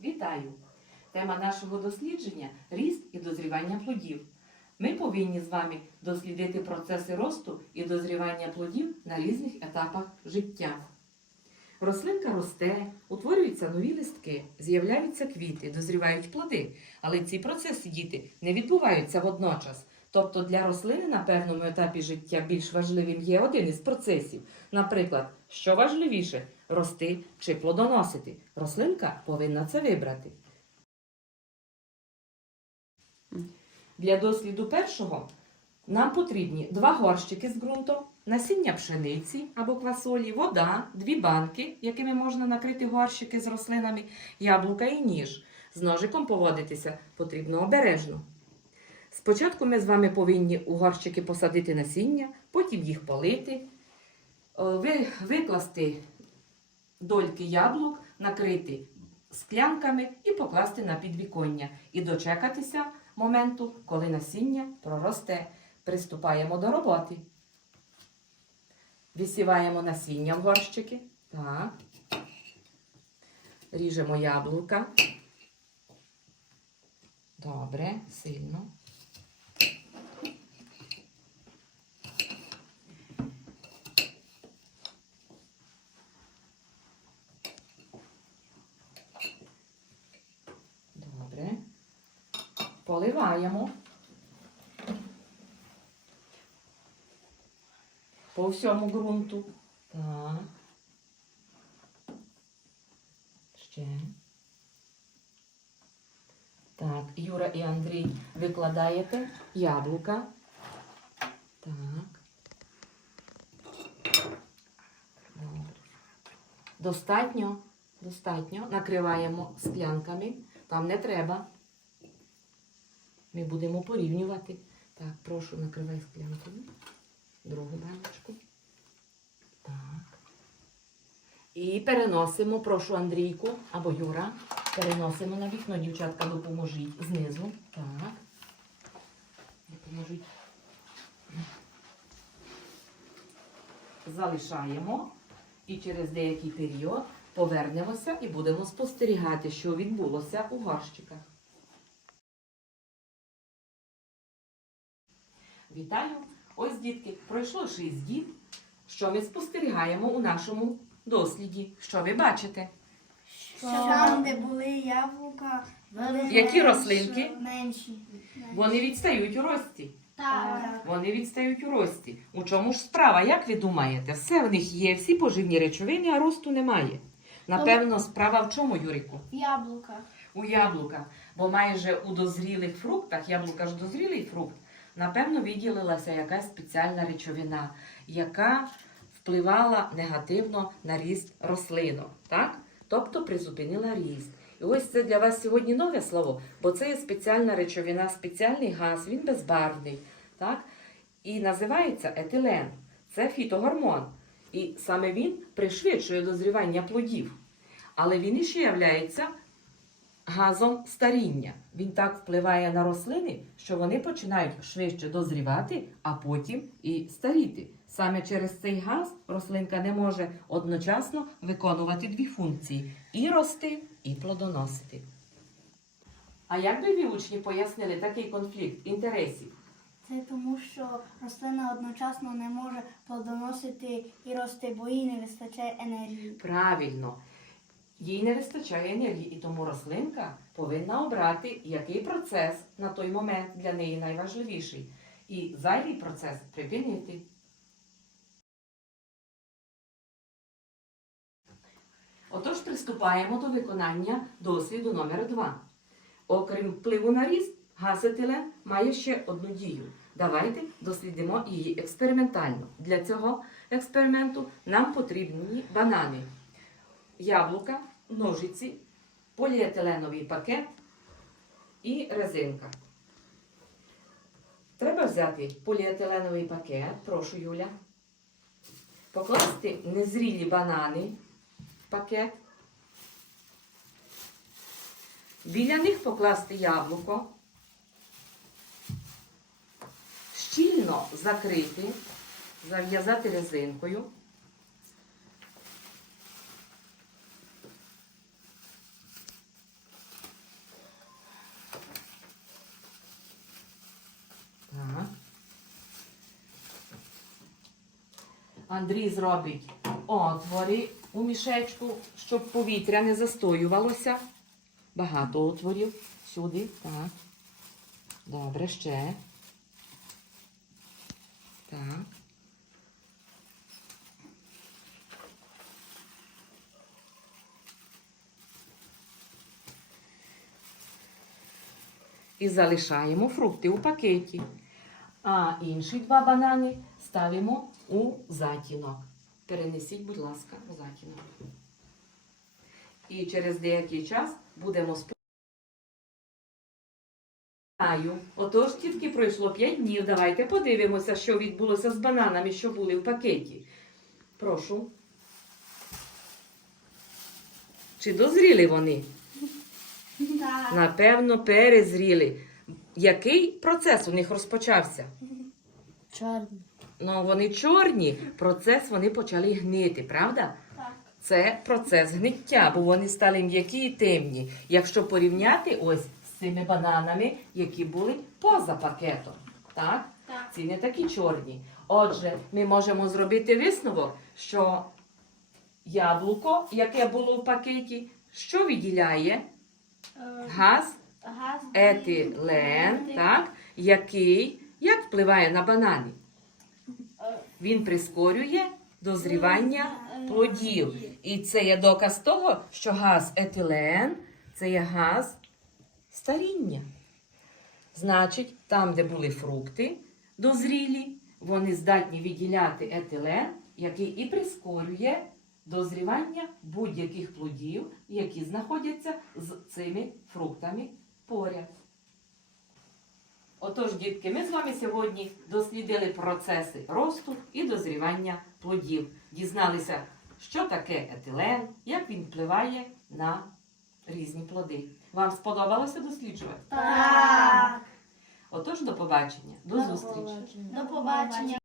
Вітаю! Тема нашого дослідження ріст і дозрівання плодів. Ми повинні з вами дослідити процеси росту і дозрівання плодів на різних етапах життя. Рослинка росте, утворюються нові листки, з'являються квіти, дозрівають плоди. Але ці процеси діти не відбуваються водночас. Тобто для рослини на певному етапі життя більш важливим є один із процесів. Наприклад, що важливіше рости чи плодоносити. Рослинка повинна це вибрати. Для досліду першого нам потрібні два горщики з ґрунтом, насіння пшениці або квасолі, вода, дві банки, якими можна накрити горщики з рослинами, яблука і ніж. З ножиком поводитися потрібно обережно. Спочатку ми з вами повинні у горщики посадити насіння, потім їх полити, викласти дольки яблук, накрити склянками і покласти на підвіконня. І дочекатися моменту, коли насіння проросте. Приступаємо до роботи. Висіваємо насіння в горщики. Так. Ріжемо яблука. Добре, сильно. Добре. Поливаємо. По всьому ґрунту. Так. Ще. Так, Юра і Андрій викладаєте яблука. Так. Добре. Достатньо. Достатньо. Накриваємо склянками. Там не треба. Ми будемо порівнювати. Так, прошу, накривай склянкою. Другу баночку. Так. І переносимо, прошу Андрійку або Юра. Переносимо на вікно. Дівчатка, допоможіть знизу. Так. Допоможіть. Залишаємо. І через деякий період повернемося і будемо спостерігати, що відбулося у горщиках. Вітаю! Ось, дітки, пройшло шість діб. Що ми спостерігаємо у нашому досліді? Що ви бачите? Там, де були яблука, вони Які рослинки? Менші. Вони відстають у рості. Так. Вони відстають у рості. У чому ж справа? Як ви думаєте? Все в них є, всі поживні речовини, а росту немає. Напевно, справа в чому, Юрику? Яблука. У яблуках. Бо майже у дозрілих фруктах, яблука ж дозрілий фрукт, напевно, виділилася якась спеціальна речовина, яка впливала негативно на ріст рослинок. Так? Тобто призупинила ріст. І ось це для вас сьогодні нове слово, бо це є спеціальна речовина, спеціальний газ, він безбарвний. Так? І називається етилен. Це фітогормон. І саме він пришвидшує дозрівання плодів. Але він іще являється газом старіння. Він так впливає на рослини, що вони починають швидше дозрівати, а потім і старіти. Саме через цей газ рослинка не може одночасно виконувати дві функції: і рости, і плодоносити. А як би ви учні пояснили такий конфлікт інтересів? Це тому, що рослина одночасно не може плодоносити і рости, бо їй не вистачає енергії. Правильно, їй не вистачає енергії, і тому рослинка повинна обрати, який процес на той момент для неї найважливіший. І зайвий процес припинити. Отож, приступаємо до виконання досліду номер 2. Окрім впливу на ріст, газ має ще одну дію. Давайте дослідимо її експериментально. Для цього експерименту нам потрібні банани, яблука, ножиці, поліетиленовий пакет і резинка. Треба взяти поліетиленовий пакет, прошу Юля, покласти незрілі банани в пакет. Біля них покласти яблуко, щільно закрити, зав'язати резинкою. Андрій зробить отвори у мішечку, щоб повітря не застоювалося. Багато отворів. Сюди. Так. Добре, ще. Так. І залишаємо фрукти у пакеті. А інші два банани ставимо у затінок. Перенесіть, будь ласка, у затінок. І через деякий час будемо спробувати. Отож, тільки пройшло 5 днів. Давайте подивимося, що відбулося з бананами, що були в пакеті. Прошу. Чи дозріли вони? Так. Напевно, перезріли. Який процес у них розпочався? Чорний. Ну, вони чорні, процес вони почали гнити, правда? Так. Це процес гниття, бо вони стали м'які і темні. Якщо порівняти ось з цими бананами, які були поза пакетом. Так? Так. Ці не такі чорні. Отже, ми можемо зробити висновок, що яблуко, яке було в пакеті, що виділяє газ Газ. Етилен, так, який як впливає на банани? Він прискорює дозрівання плодів. І це є доказ того, що газ етилен це є газ старіння. Значить, там, де були фрукти дозрілі, вони здатні відділяти етилен, який і прискорює дозрівання будь-яких плодів, які знаходяться з цими фруктами поряд. Отож, дітки, ми з вами сьогодні дослідили процеси росту і дозрівання плодів. Дізналися, що таке етилен, як він впливає на різні плоди. Вам сподобалося досліджувати? Так. Отож, до побачення, до зустрічі. До побачення.